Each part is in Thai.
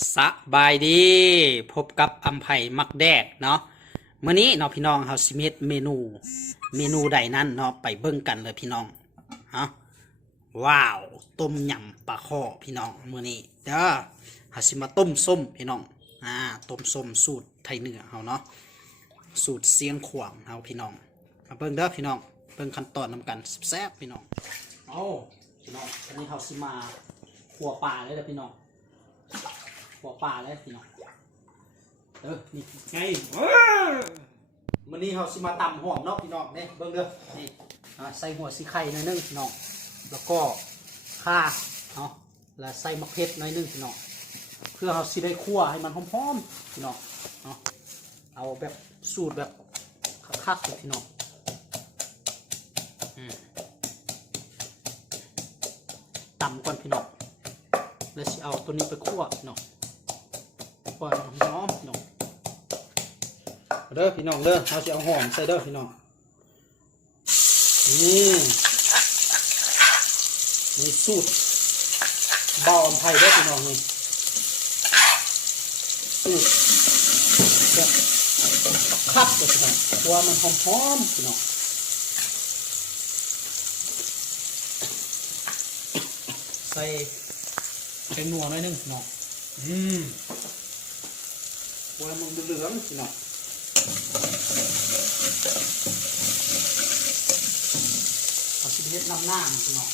สบายดี พบกับอำไผ่มักแดกเนาะมื้อนี้เนาะพี่น้องเฮาสิมีเฮ็ดเมนู เมนูใดนั้นเนาะไปเบิ่งกันเลยพี่น้องฮะว้าว ต้มยำปลาข้อพี่น้องมื้อนี้เด้อเฮาสิมาต้มส้มพี่น้องอ่าต้มส้มสูตรไทยเหนือเฮาเนาะสูตรเสียงขวางเฮาพี่น้องมาเบิ่งเด้อพี่น้องเบิ่งขั้นตอนนำกันแซ่บพี่น้องเอาพี่น้องอันนี้เฮาสิมาขัวปลาเลยเด้อพี่น้อง หัวปลาแล้วพี่น้องเออนี่ไงมันนี้เขาสิมาตำหอมเนาะพี่น้องเนี่ยเบิ่งเด้อนี่อ่าใส่หัวสีไข่หน่อยหนึงพี่น้องแล้วก็ข่าเนาะแล้วใส่มะเขือหน่อยหนึงพี่น้องเพื่อเขาสิได้คั่วให้มันหอมๆพี่น้องเนาะเอาแบบสูตรแบบคักๆเลยพี่น้องอืมตำก่อนพี่น้องแล้วสิเอาตัวนี้ไปคั่วพี่น้อง คั่วให้อมพี่น้องเด้อพี่น้องเด้อเราสิเอาหอมใส่เด้อพี่น้องนี่นี่สูตรเบาอมไผ่เด้อพี่น้องนี่สูตรแบบคับเลยพี่น้องคั่วมันหอมๆพี่น้องใส่เป็นนัวหน่อยนึงพี่น้องอืม ควให้มันเหลืองๆพี่น้องเอาสิเฮ็ดน้ำหน้าพี่น้อง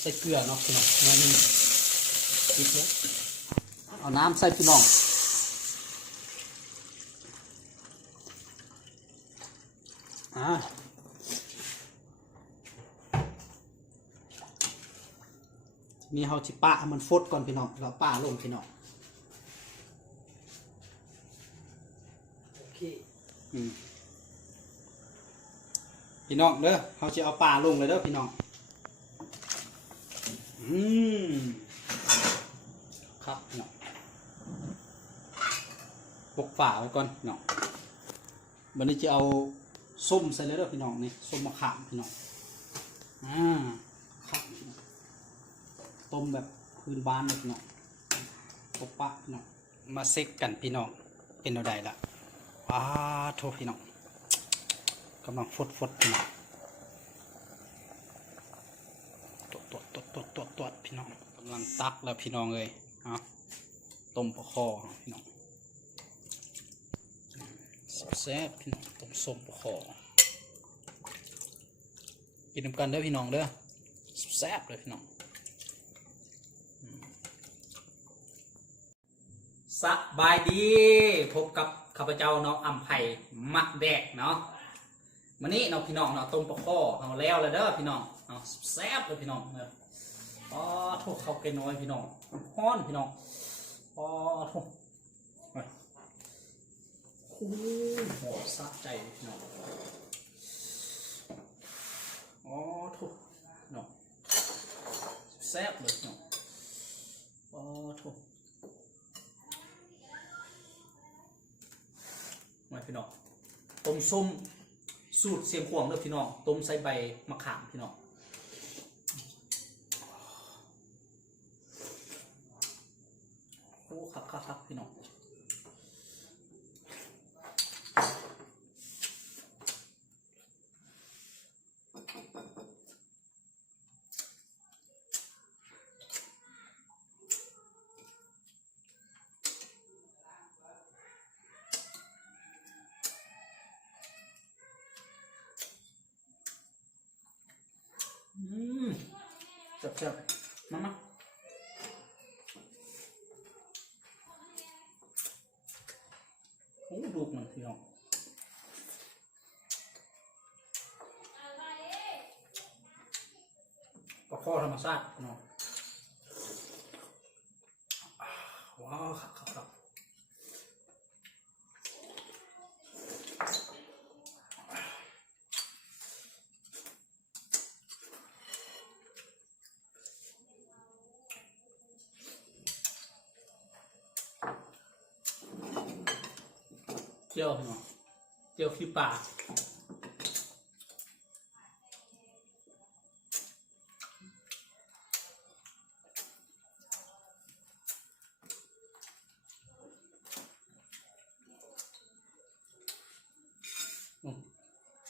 ใส่เกลือเนาะพี่น้องน่อยหนึงปิดเลยเอาน้ำใส่พี่น้อง นี้เขาจิปะให้มันฟดก่อนพี่น้องเราป้าลงพี่น้องโอเคอืมพี่น้องเด้อเขาจะเอาปลาลงเลยเด้อพี่น้อง อืมครับพี่น้องปกฝาไว้ก่อนพี่น้องวันนี้จะเอาส้มใส่เลยเด้อพี่น้องนี่ส้มมะขามพี่น้อง อ่า ครับพี่น้อง ต้มแบบพื้นบ้านเลยพี่น้องปกปะพี่น้องมาเซ็กกันพี่น้องเป็นเอาใดละว้าโทษพี่น้องกำลังฟดฟดพี่น้องตวดตวดตวดตวดตวดตวดพี่น้องกำลังตักแล้วพี่น้องเลยเอาต้มปลาคอพี่น้องแซ่บพี่น้องต้มส้มปลาคอกินน้ำกันเด้อพี่น้องเด้อแซ่บเลยพี่น้องอืม สบายดี พบกับข้าพเจ้าน้องอัมไผ่มักแดกเนาะวันนี้น้องพี่น้องเนาะต้มปลาคอเอาแล้วเลยเด้อพี่น้องเอาแซ่บเลยพี่น้องเนอะอ๋อโทษเขาเกนน้อยพี่น้องฮ้อนพี่น้องอ๋อทษโอ้ยหอมสะใจเนาะอ๋อทุกเนาะแซ่บเลยเนาะอ๋อทุกมาพี่น้อง้มส้มสูตรเสียงขวางเด้อพี่น้องต้มใส่ใบมะขามพี่น้องโอ้คักคักคักพี่น้อง อืม จับจั เจียวเนาะเจียวขี้ปลา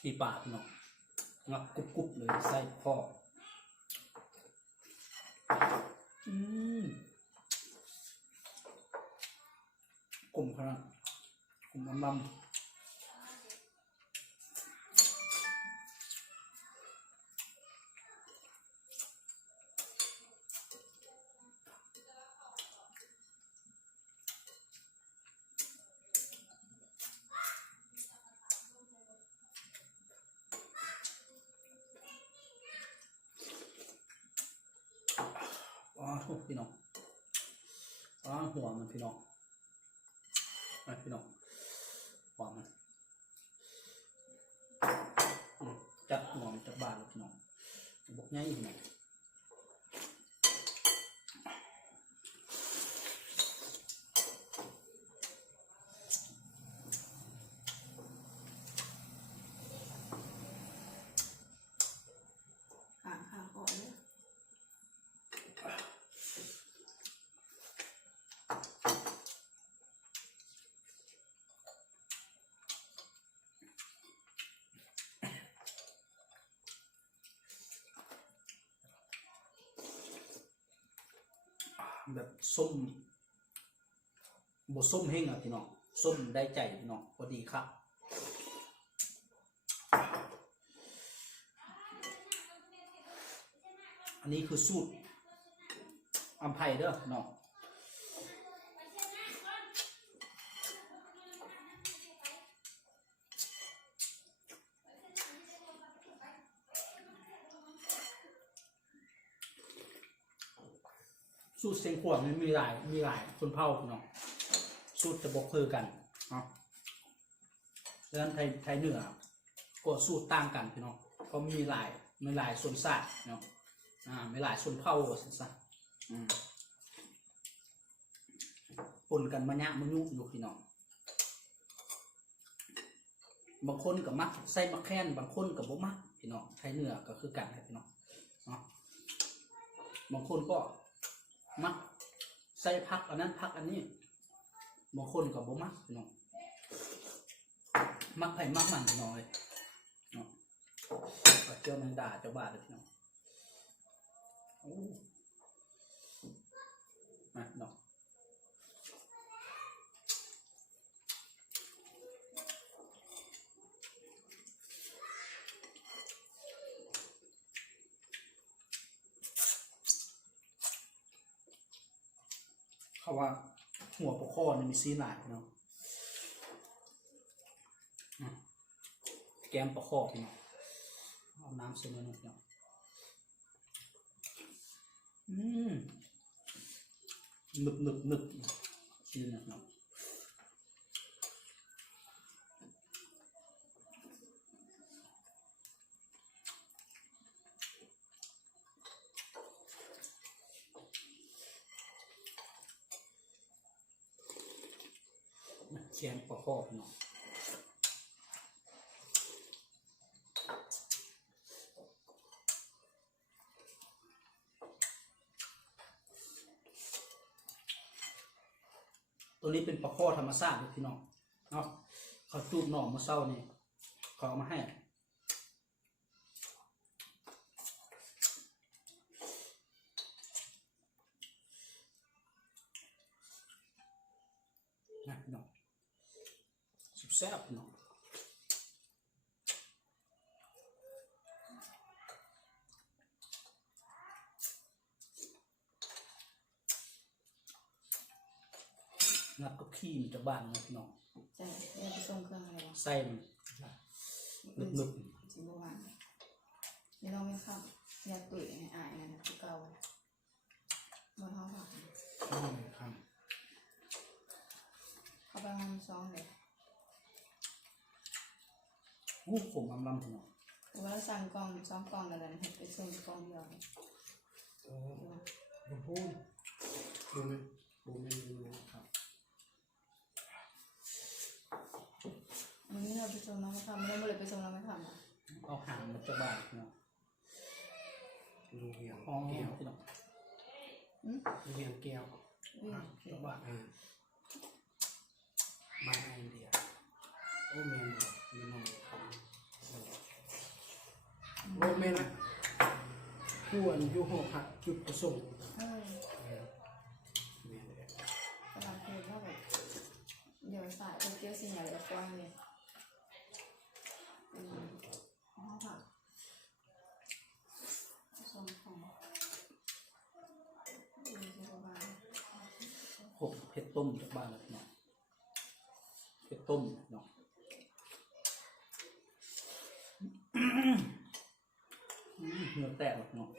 ขี้ปากเนาะงับกุบๆเลยใส้พ่อ กลมลำว้าวพี่น้องว้าหัวมันพี่น้องไปพี่น้อง หัวมันอืมจัดหัวมันจากบ้านลูกน้องบุกง่ายอีกหน่อง ห่างห่างก่อนเลย แบบส้มบดส้มเฮงอะพี่น้องส้มได้ใจพี่น้องพอดีครับอันนี้คือสูตรอัมไพเด้อพี่น้องสูตรเสียง ขวดมันมีหลายมีหลายคนเผ่าพี่น้องสูตรจะบอกคือกันเนาะดังนั้นไทยไทยเหนือก็สูตรต่างกันพี่น้องเพราะมีหลายมีหลายส่วนศาตร์เนาะอ่าม่หลายชนเผ่าสิซะอืมปนกันมายะมายุอยู่พี่น้องบางคนก็มักใส่มะแคนบางคนก็บ่มักพี่น้องไทยเหนือก็คือกันพี่น้องเนาะบางคนก็ มักใส่พักอันนั้นพักอันนี้บางคนกับ่มักพี่น้องมักไผ่มักมันน้อยเนาะก็เจ้าแมงดาเจ้าบาทเลยพี่น้อง โอ้มาเนาะ เขาว่าหัวปกคอเนี่ยมีซีหลายเนาะแกมปลาคอพี่เนาะเอาน้ำเสนอหน่อยเนาะอืมหนึบหนึบหนึบชื่นนะเนาะ แชมปลาคอบเนาะตัวนี้เป็นปลาคอธรรมชาติเลยพี่น้องเนาะเขาจูบหน่อมาเศร้านี่เขาเอามาให้นะพี่น้อง แซ่บพี่น้องงับกับขี้มันจะบานนะพี่น้องใช่เนี่ยไปส่งเครื่องอะไรวะไส้มันนึบนึบสิบวันนี่เราไม่เข้าเนี่ยตุ๋ยไงอายนะคือเก่าเลยบนห้องผักๆช่องเลยครับเข้าไปห้องซ้อมเลย อู้ผมอำลำพี่น้องคือว่าสั่งกล่องซ้อมกล่องแล้วกันไปส่งกล่องเดียวเลยโอ้ดูพูดดูไหมดูไม่ดูครับ มันนี่เราไปส่งน้องไม่ทำไม่ได้เลยไปส่งน้องไม่ทำอะ เอาหางมันจะบานพี่น้อง ดูเหี่ยว อ๋อ แก้ว พี่น้อง ดูเหี่ยวแก้ว วิ่ง จะบาน อ่ามาไอเดียโอ้เมนบอกมีน้องทำ โบแม่นละผู้อันอยู่หอพักจุดประสงค์เออแม่นเลยกำลังเพลงว่าแบบเดี๋ยวสายเป็นเกียวสิ่งใหญ่จะกว้างเลยอืมอ๋อค่ะสองของอืมเดี๋ยวประมาหกเผ็ดต้มจากบ้านแล้วพี่น้องเผ็ดต้มเนาะ เหงื่อแตกแล้วพี่น้อง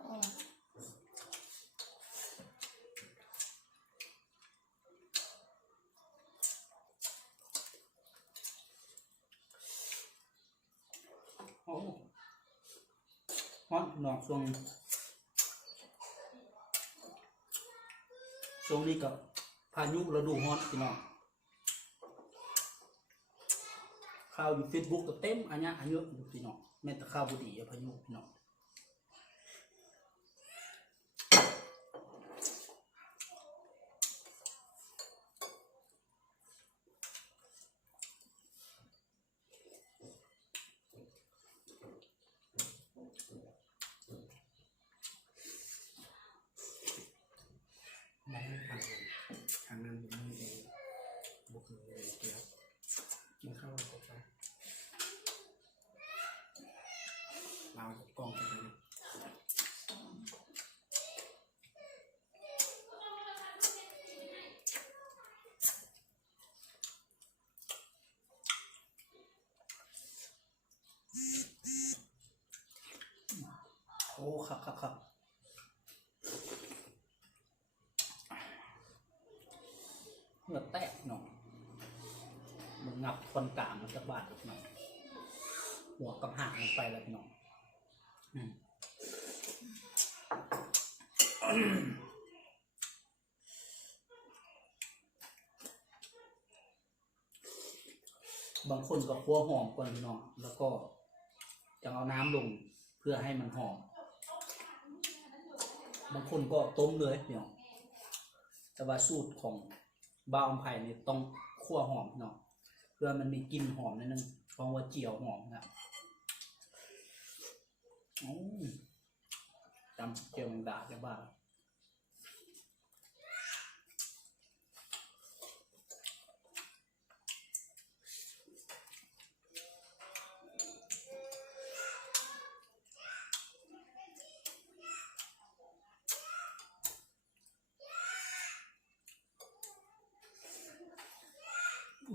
อ๋อโอ้ฮอนพี่น้องช่วงช่วงนี้กับพายุฤดูฮอนพี่น้อง ข่าวเฟซบุ๊กก็เต็มอันเนี้ยอันเยอะอยู่พี่น้องแม้แต่ข่าวบุดีอพายุพี่น้อง ไม่ให้ทางทางนั้นมันเองบุกเลยเกี่ยวมันเข้าไปไปเรากับกล้องกันเลย โอ้ ครับครับครับเหงื่อแตกหน่อยมันงับคนกลางมันจะบาดหน่อยหัวกับหางมันไปแล้วพี่องบางคนก็คั่วหอมก่อนพี่น้องแล้วก็จะเอาน้ำลงเพื่อให้มันหอม บางคนก็ต้มเลยเนาะแต่ว่าสูตรของบ้าวอมไผ่เนี่ยต้องคั่วหอมเนาะเพื่อมันมีกลิ่นหอมนิดนึงเพราะว่าเจียวหอมนะอืมจำเจียวแมงดาได้บ้า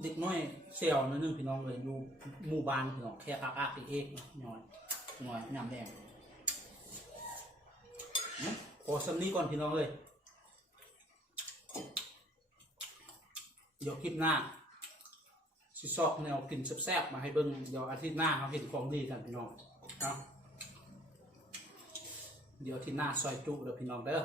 เด็กน้อยเซลนิดนึงพี่น้องเลยอยู่หมู่บ้านพี่น้องแค่อักอักเอกหน่อยหน่อยยำแดงอืมขอสำนี้ก่อนพี่น้องเลยเดี๋ยวคลิปหน้าสิซอกแนวกินแซ่บๆมาให้เบิ่งเดี๋ยวอาทิตย์หน้าเขาเห็นของดีกันพี่น้องเอาเดี๋ยวอาที่หน้าซอยจุเด้อพี่น้องเด้อ